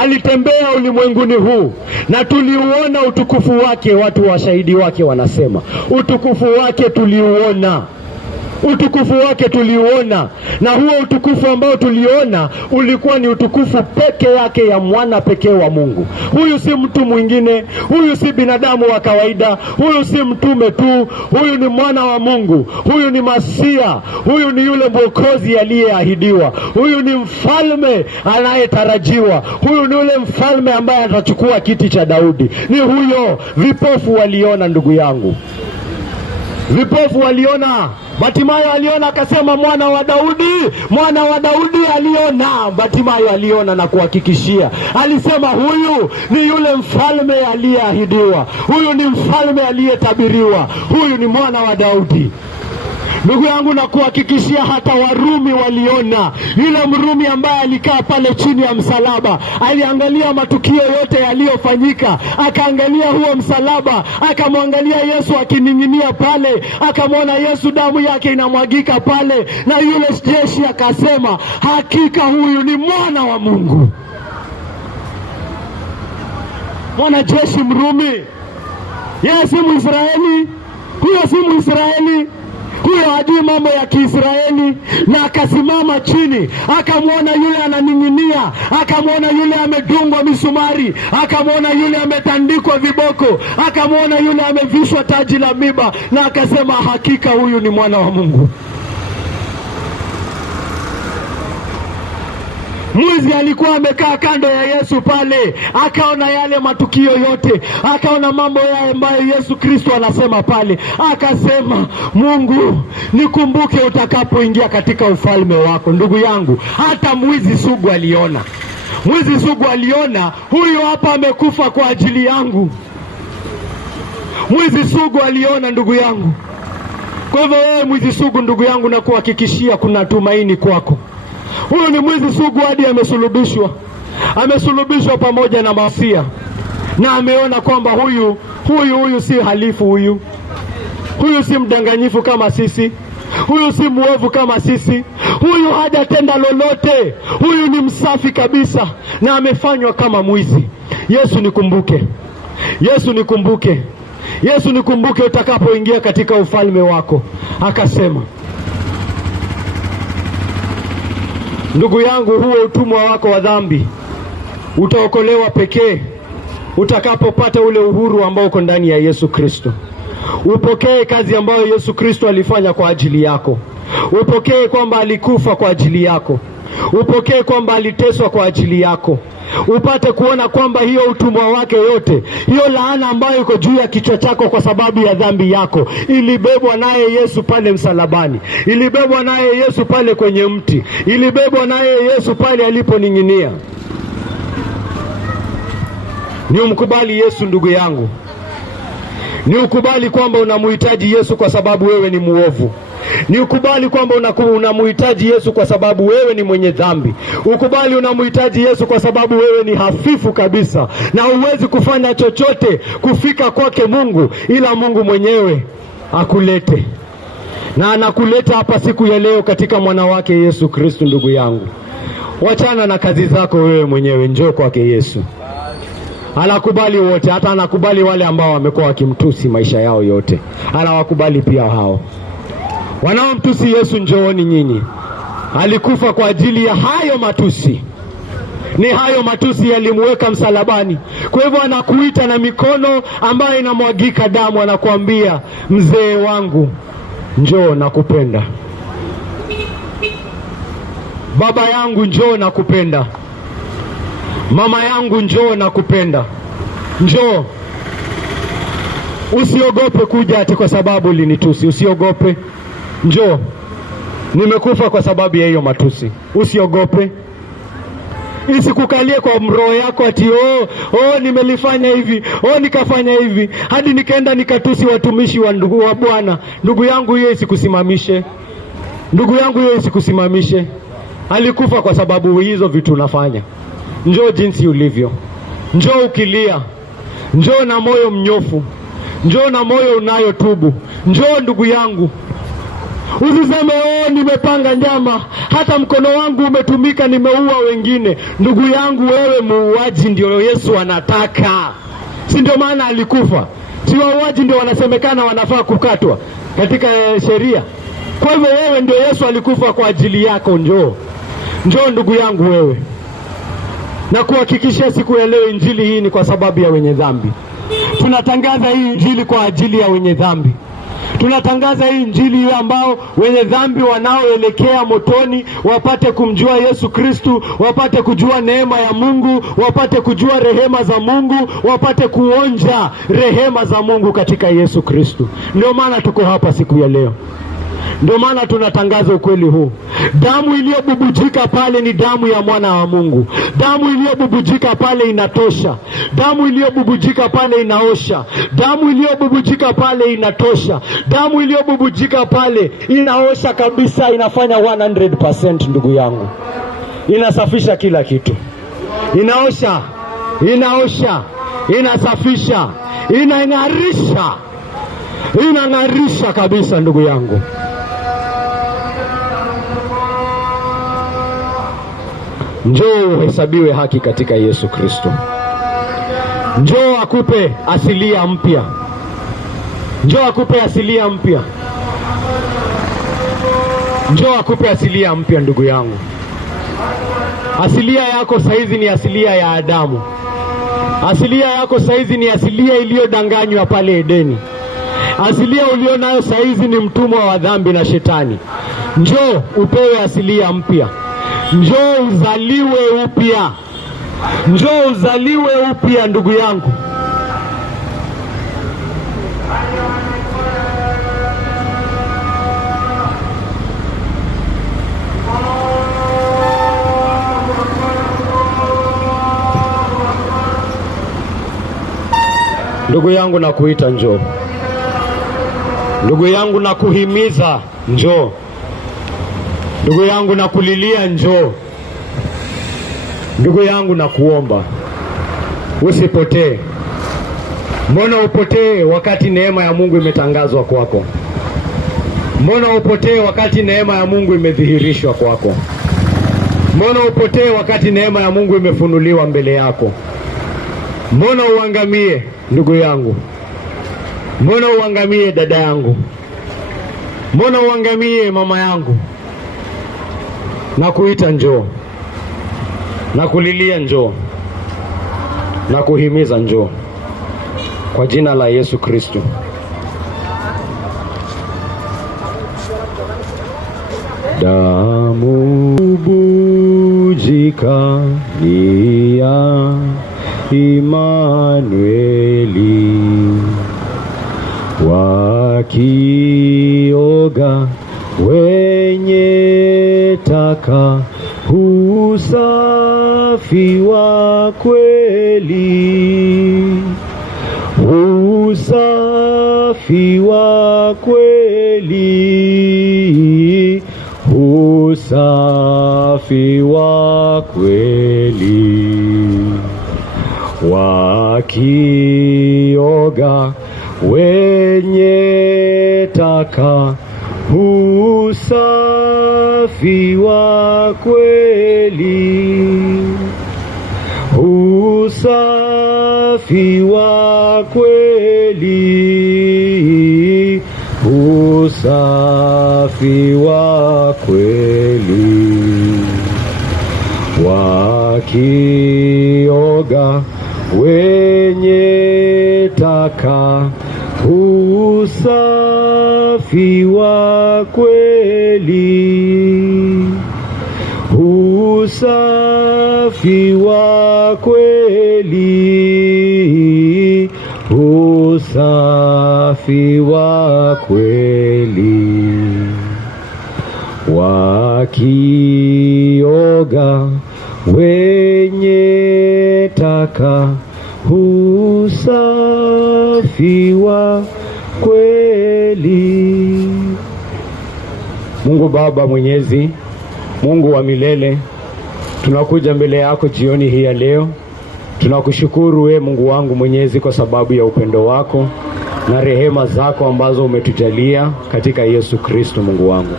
Alitembea ulimwenguni huu na tuliuona utukufu wake. Watu washahidi wake wanasema utukufu wake tuliuona. Utukufu wake tuliuona, na huo utukufu ambao tuliona ulikuwa ni utukufu peke yake ya mwana pekee wa Mungu. Huyu si mtu mwingine, huyu si binadamu wa kawaida, huyu si mtume tu, huyu ni mwana wa Mungu, huyu ni Masia, huyu ni yule mwokozi aliyeahidiwa, huyu ni mfalme anayetarajiwa, huyu ni yule mfalme ambaye atachukua kiti cha Daudi. Ni huyo. Vipofu waliona, ndugu yangu. Vipofu waliona. Batimayo aliona akasema mwana wa Daudi, mwana wa Daudi aliona. Batimayo aliona na kuhakikishia. Alisema huyu ni yule mfalme aliyeahidiwa. Huyu ni mfalme aliyetabiriwa. Huyu ni mwana wa Daudi. Ndugu yangu, na kuhakikishia hata Warumi waliona. Yule Mrumi ambaye alikaa pale chini ya msalaba, aliangalia matukio yote yaliyofanyika, akaangalia huo msalaba, akamwangalia Yesu akining'inia pale, akamwona Yesu damu yake inamwagika pale, na yule jeshi akasema, hakika huyu ni mwana wa Mungu. Mwana jeshi Mrumi, yeye si Mwisraeli, huyo si Mwisraeli, huyo hajui mambo ya Kiisraeli. Na akasimama chini, akamwona yule ananing'inia, akamwona yule amedungwa misumari, akamwona yule ametandikwa viboko, akamwona yule amevishwa taji la miba, na akasema, hakika huyu ni mwana wa Mungu. Mwizi alikuwa amekaa kando ya Yesu pale, akaona yale matukio yote, akaona mambo yale ambayo Yesu Kristo anasema pale, akasema, Mungu nikumbuke utakapoingia katika ufalme wako. Ndugu yangu, hata mwizi sugu aliona. Mwizi sugu aliona, huyu hapa amekufa kwa ajili yangu. Mwizi sugu aliona, ndugu yangu. Kwa hivyo wewe mwizi sugu, ndugu yangu, na kuhakikishia kuna tumaini kwako. Huyu ni mwizi sugu hadi amesulubishwa. Amesulubishwa pamoja na Masia, na ameona kwamba huyu si halifu, huyu si mdanganyifu kama sisi, huyu si muovu kama sisi, huyu hajatenda lolote, huyu ni msafi kabisa, na amefanywa kama mwizi. Yesu nikumbuke, Yesu nikumbuke, Yesu nikumbuke utakapoingia katika ufalme wako. Akasema, ndugu yangu, huo utumwa wako wa dhambi utaokolewa pekee utakapopata ule uhuru ambao uko ndani ya Yesu Kristo. Upokee kazi ambayo Yesu Kristo alifanya kwa ajili yako. Upokee kwamba alikufa kwa ajili yako. Upokee kwamba aliteswa kwa ajili yako. Upate kuona kwamba hiyo utumwa wake yote, hiyo laana ambayo iko juu ya kichwa chako kwa sababu ya dhambi yako, ilibebwa naye Yesu pale msalabani, ilibebwa naye Yesu pale kwenye mti, ilibebwa naye Yesu pale aliponing'inia. Ni umkubali Yesu, ndugu yangu. Ni ukubali kwamba unamhitaji Yesu kwa sababu wewe ni muovu. Ni ukubali kwamba unamhitaji Yesu kwa sababu wewe ni mwenye dhambi. Ukubali unamhitaji Yesu kwa sababu wewe ni hafifu kabisa, na huwezi kufanya chochote kufika kwake Mungu ila Mungu mwenyewe akulete. Na anakuleta hapa siku ya leo katika mwana wake Yesu Kristo. Ndugu yangu, wachana na kazi zako wewe mwenyewe, njoo kwake Yesu. Anakubali wote, hata anakubali wale ambao wamekuwa wakimtusi maisha yao yote. Anawakubali pia hao wanaomtusi Yesu. Njooni nyinyi. Alikufa kwa ajili ya hayo matusi. Ni hayo matusi yalimweka msalabani. Kwa hivyo anakuita na mikono ambayo inamwagika damu, anakuambia, mzee wangu, njoo nakupenda. Baba yangu, njoo nakupenda. Mama yangu, njoo nakupenda. Njoo. Usiogope kuja ati kwa sababu ulinitusi. Usiogope. Njoo. Nimekufa kwa sababu ya hiyo matusi. Usiogope. Isikukalie kwa roho yako ati nimelifanya hivi, nikafanya hivi, hadi nikaenda nikatusi watumishi wa Bwana. Ndugu yangu, hiyo isikusimamishe. Ndugu yangu, hiyo isikusimamishe. Alikufa kwa sababu hizo vitu unafanya. Njoo jinsi ulivyo. Njoo ukilia. Njoo na moyo mnyofu. Njoo na moyo unayotubu. Njoo ndugu yangu. Usiseme nimepanga njama, hata mkono wangu umetumika, nimeua wengine. Ndugu yangu, wewe muuaji ndio Yesu anataka. Si ndio maana alikufa? Si wauaji ndio wanasemekana wanafaa kukatwa katika sheria? Kwa hivyo wewe ndio Yesu alikufa kwa ajili yako. Njoo. Njoo ndugu yangu wewe. Na kuhakikishia siku ya leo, injili hii ni kwa sababu ya wenye dhambi. Tunatangaza hii injili kwa ajili ya wenye dhambi. Tunatangaza hii injili ambao wenye dhambi wanaoelekea motoni wapate kumjua Yesu Kristo, wapate kujua neema ya Mungu, wapate kujua rehema za Mungu, wapate kuonja rehema za Mungu katika Yesu Kristo. Ndio maana tuko hapa siku ya leo. Ndio maana tunatangaza ukweli huu. Damu iliyobubujika pale ni damu ya mwana wa Mungu. Damu iliyobubujika pale inatosha. Damu iliyobubujika pale inaosha. Damu iliyobubujika pale inatosha. Damu iliyobubujika pale inaosha kabisa, inafanya 100%, ndugu yangu. Inasafisha kila kitu. Inaosha, inasafisha, inang'arisha kabisa, ndugu yangu. Njoo uhesabiwe haki katika Yesu Kristo. Njoo akupe asilia mpya. Njoo akupe asilia mpya. Njoo akupe asilia mpya, ndugu yangu. Asilia yako saizi ni asilia ya Adamu. Asilia yako saizi ni asilia iliyodanganywa pale Edeni. Asilia ulionayo saizi ni mtumwa wa dhambi na shetani. Njoo upewe asilia mpya. Njoo uzaliwe upya. Njoo uzaliwe upya, ndugu yangu. Ndugu yangu, nakuita njoo. Ndugu yangu, nakuhimiza njoo. Ndugu yangu, nakulilia njoo. Ndugu yangu, nakuomba usipotee. Mbona upotee wakati neema ya Mungu imetangazwa kwako? Mbona upotee wakati neema ya Mungu imedhihirishwa kwako? Mbona upotee wakati neema ya Mungu imefunuliwa mbele yako? Mbona uangamie, ndugu yangu? Mbona uangamie, dada yangu? Mbona uangamie, mama yangu? Nakuita njoo. Nakulilia njoo. Nakuhimiza njoo. Kwa jina la Yesu Kristo. Damu bubujika ni ya Imanueli, wakioga wenye taka usafi wa kweli, usafi wa kweli, usafi wa kweli, wakioga wenye taka usafi wa kweli, usafi wa kweli, usafi wa kweli, wakioga wenye taka usafi wa kweli, usafi wa kweli, usafi wa kweli, wakioga wenye taka usafi wa kweli. Mungu Baba Mwenyezi, Mungu wa milele, tunakuja mbele yako jioni hii ya leo. Tunakushukuru we Mungu wangu Mwenyezi kwa sababu ya upendo wako na rehema zako ambazo umetujalia katika Yesu Kristo. Mungu wangu,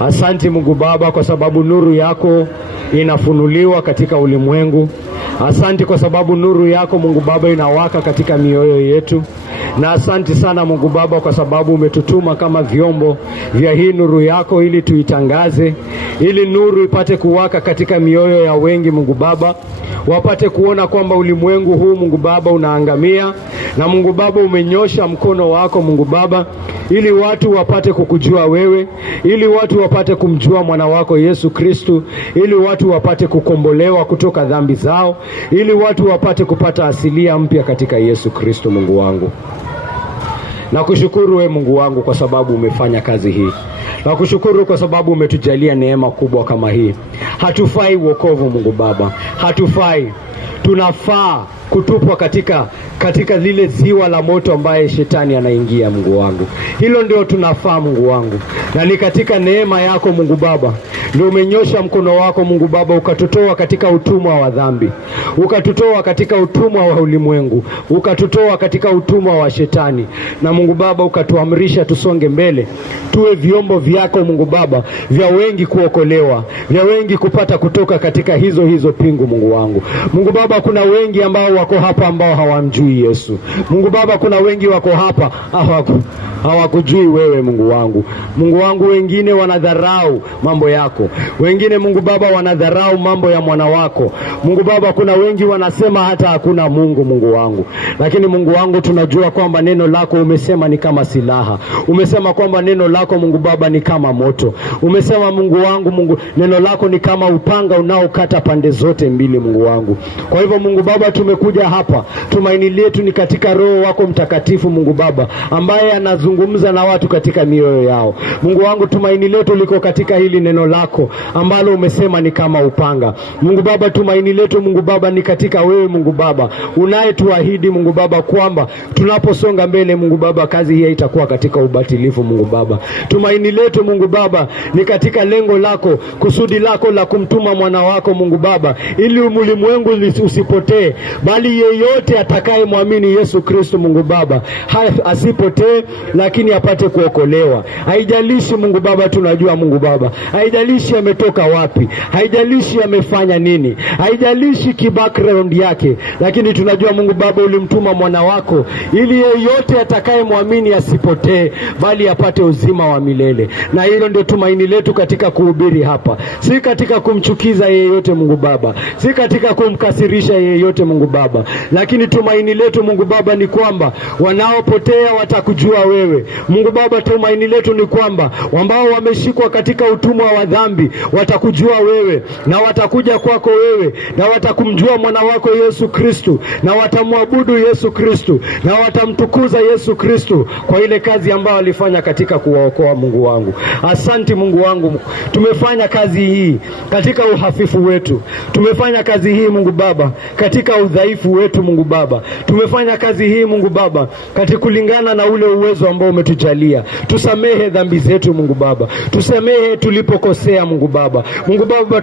asante Mungu Baba kwa sababu nuru yako inafunuliwa katika ulimwengu. Asante kwa sababu nuru yako Mungu Baba inawaka katika mioyo yetu. Na asante sana Mungu Baba kwa sababu umetutuma kama vyombo vya hii nuru yako ili tuitangaze, ili nuru ipate kuwaka katika mioyo ya wengi Mungu Baba, wapate kuona kwamba ulimwengu huu Mungu Baba unaangamia, na Mungu Baba umenyosha mkono wako Mungu Baba ili watu wapate kukujua wewe, ili watu wapate kumjua mwana wako Yesu Kristo, ili watu wapate kukombolewa kutoka dhambi zao, ili watu wapate kupata asilia mpya katika Yesu Kristo. Mungu wangu, Nakushukuru we Mungu wangu kwa sababu umefanya kazi hii. Nakushukuru kwa sababu umetujalia neema kubwa kama hii. Hatufai wokovu Mungu Baba, hatufai. Tunafaa kutupwa katika lile ziwa la moto ambaye shetani anaingia Mungu wangu. Hilo ndio tunafaa Mungu wangu. Na ni katika neema yako Mungu Baba ndio umenyosha mkono wako Mungu Baba, ukatutoa katika utumwa wa dhambi, ukatutoa katika utumwa wa ulimwengu, ukatutoa katika utumwa wa shetani. Na Mungu Baba ukatuamrisha tusonge mbele, tuwe vyombo vyako Mungu Baba, vya wengi kuokolewa, vya wengi kupata kutoka katika hizo pingu Mungu wangu. Mungu Baba, kuna wengi ambao wako hapa ambao hawamjui Yesu. Mungu Baba, kuna wengi wako hapa hawakujui wewe Mungu wangu. Mungu wangu, wengine wanadharau mambo yako, wengine Mungu Baba wanadharau mambo ya mwana wako. Mungu Baba, kuna wengi wanasema hata hakuna Mungu Mungu wangu. Lakini Mungu wangu, tunajua kwamba neno lako umesema ni kama silaha. Umesema kwamba neno lako Mungu Baba ni kama moto. Umesema Mungu wangu, neno lako ni kama upanga unaokata pande zote mbili Mungu wangu. Kwa hivyo Mungu Baba, tumekuja hapa, tumaini letu ni katika Roho wako Mtakatifu Mungu Baba, ambaye anazungumza na watu katika mioyo yao. Mungu wangu, tumaini letu liko katika hili neno lako ambalo umesema ni kama upanga. Mungu Baba, tumaini letu Mungu Baba ni katika wewe Mungu Baba, unayetuahidi Mungu Baba kwamba tunaposonga mbele Mungu Baba, kazi hii itakuwa katika ubatilifu Mungu Baba. Tumaini letu Mungu Baba ni katika lengo lako, kusudi lako la kumtuma mwana wako Mungu Baba, ili ulimwengu usipotee, bali yeyote atakayemwamini Yesu Kristo Mungu Baba asipotee, lakini apate kuokolewa. Haijalishi Mungu Baba, tunajua Mungu Baba, haijalishi ametoka wapi, haijalishi amefanya nini, haijalishi background yake, lakini tunajua Mungu Baba ulimtuma mwana wako ili yeyote atakayemwamini asipotee, bali apate uzima wa milele. Na hilo ndio tumaini letu katika kuhubiri hapa, si katika kumchukiza yeyote Mungu Baba, si katika kumkasirisha yeyote Mungu Baba, lakini tumaini letu Mungu Baba ni kwamba wanaopotea watakujua wewe Mungu Baba. Tumaini letu ni kwamba ambao wameshikwa katika utumwa wa dhambi watakujua wewe, na watakuja kwako wewe, na watakumjua mwana wako Yesu Kristo, na watamwabudu Yesu Kristo, na watamtukuza Yesu Kristo kwa ile kazi ambayo alifanya katika kuwaokoa Mungu wangu. Asante Mungu wangu, tumefanya kazi hii katika uhafifu wetu, tumefanya kazi hii Mungu Baba katika udhaifu wetu Mungu Baba, tumefanya kazi hii Mungu Baba katika kulingana na ule uwezo ambao umetujalia. Tusamehe dhambi zetu Mungu Baba, tusamehe tulipokosea Mungu Baba. Mungu Baba,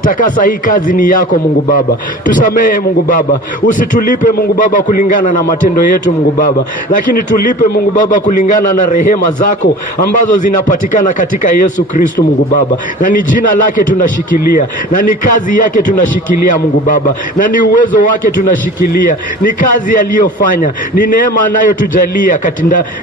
takasa hii kazi ni yako Mungu Baba. Tusamehe Mungu Baba, usitulipe Mungu Baba kulingana na matendo yetu Mungu Baba, lakini tulipe Mungu Baba kulingana na rehema zako ambazo zinapatikana katika Yesu Kristo Mungu Baba. Na ni jina lake tunashikilia, na ni kazi yake tunashikilia Mungu Baba, na ni uwezo wake tunashikilia, ni kazi aliyofanya, ni neema anayotujalia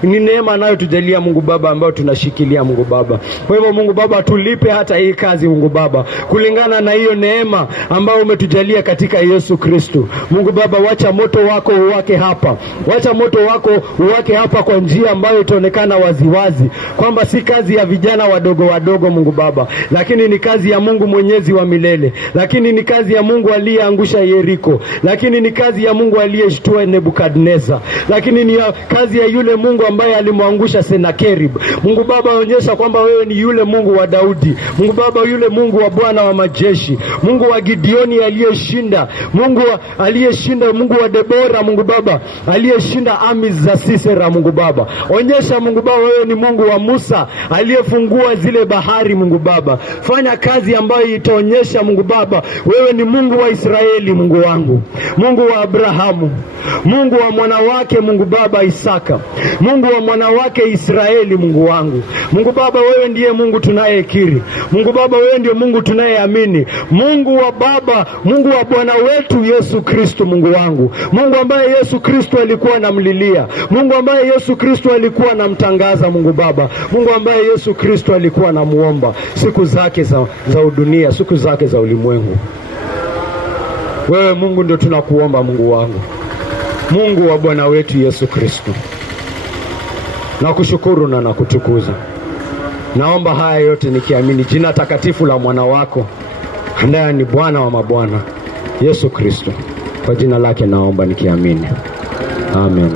ni neema anayotujalia Mungu Baba ambayo tunashikilia Mungu Baba. Kwa hivyo Mungu Baba, tulipe hata hii kazi Mungu Baba kulingana na hiyo neema ambayo umetujalia katika Yesu Kristo Mungu Baba. Wacha moto wako uwake hapa, wacha moto wako uwake hapa kwa njia ambayo itaonekana waziwazi kwamba si kazi ya vijana wadogo Mungu Baba, lakini ni kazi ya Mungu Mwenyezi wa milele, lakini ni kazi ya Mungu aliyeangusha Yeriko, lakini ni kazi ya Mungu aliyeshtua Nebukadneza, lakini ni kazi ya yule Mungu ambaye alimwangusha Senakerib. Mungu Baba, onyesha kwamba wewe ni yule Mungu wa Daudi Mungu Baba, yule Mungu wa Bwana wa majeshi, Mungu wa Gideoni aliyeshinda, Mungu aliyeshinda, Mungu wa Debora Mungu Baba aliyeshinda armies za Sisera Mungu Baba. Onyesha Mungu Baba wewe ni Mungu wa Musa aliyefungua zile bahari Mungu Baba. Fanya kazi ambayo itaonyesha Mungu Baba wewe ni Mungu wa Israeli Mungu wangu, Mungu wa Abrahamu, Mungu wa mwana wake Mungu Baba Isaka, Mungu wa mwana wake Israeli Mungu wangu. Mungu Baba, wewe ndiye Mungu tunayekiri Mungu Baba, wewe ndiye Mungu tunayeamini, Mungu wa Baba, Mungu wa Bwana wetu Yesu Kristo Mungu wangu, Mungu ambaye Yesu Kristo alikuwa anamlilia, Mungu ambaye Yesu Kristo alikuwa anamtangaza Mungu Baba, Mungu ambaye Yesu Kristo alikuwa anamuomba siku zake za udunia, siku zake za ulimwengu. Wewe Mungu ndio tunakuomba Mungu wangu, Mungu wa Bwana wetu Yesu Kristo. Nakushukuru na nakutukuza. Naomba haya yote nikiamini jina takatifu la mwana wako ambaye ni Bwana wa mabwana Yesu Kristo. Kwa jina lake naomba nikiamini. Amen.